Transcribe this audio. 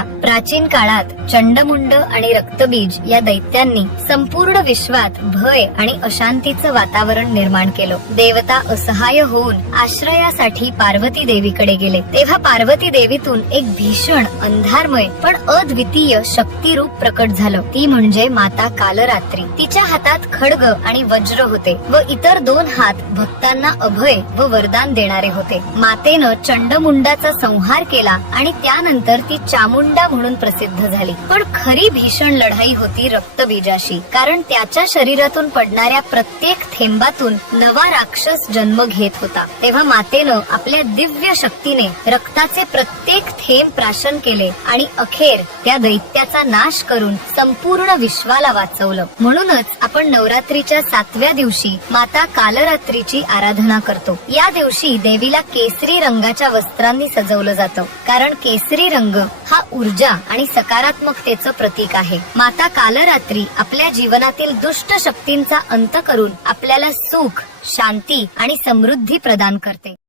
कथा प्राचीन काळात चंडमुंड आणि रक्तबीज या दैत्यांनी संपूर्ण विश्वात भय आणि अशांतीचं वातावरण निर्माण केलं. देवता असहाय्य होऊन आश्रयासाठी पार्वती देवीकडे गेले. तेव्हा पार्वती देवीतून एक भीषण अंधारमय पण अद्वितीय शक्तीरूप प्रकट झालं. ती म्हणजे माता कालरात्री. तिच्या हातात खडग आणि वज्र होते व इतर दोन हात भक्तांना अभय व वरदान देणारे होते. मातेनं चंडमुंडाचा संहार केला आणि त्यानंतर ती चामुंड म्हणून प्रसिद्ध झाली. पण खरी भीषण लढाई होती रक्तबीजाशी कारण त्याच्या शरीरातून पडणाऱ्या प्रत्येक थेंबातून नवा राक्षस जन्म घेत होता. तेव्हा मातेनं आपल्या दिव्य शक्तीने रक्ताचे प्रत्येक थेंब प्राशन केले आणि अखेर त्या दैत्याचा नाश करून संपूर्ण विश्वाला वाचवलं. म्हणूनच आपण नवरात्रीच्या सातव्या दिवशी माता कालरात्रीची आराधना करतो. या दिवशी देवीला केसरी रंगाच्या वस्त्रांनी सजवलं जातं. कारण केसरी रंग हा ऊर्जा आणि सकारात्मकतेचं प्रतीक आहे. माता कालरात्री आपल्या जीवनातील दुष्ट शक्तींचा अंत करून आपल्याला सुख शांती आणि समृद्धी प्रदान करते.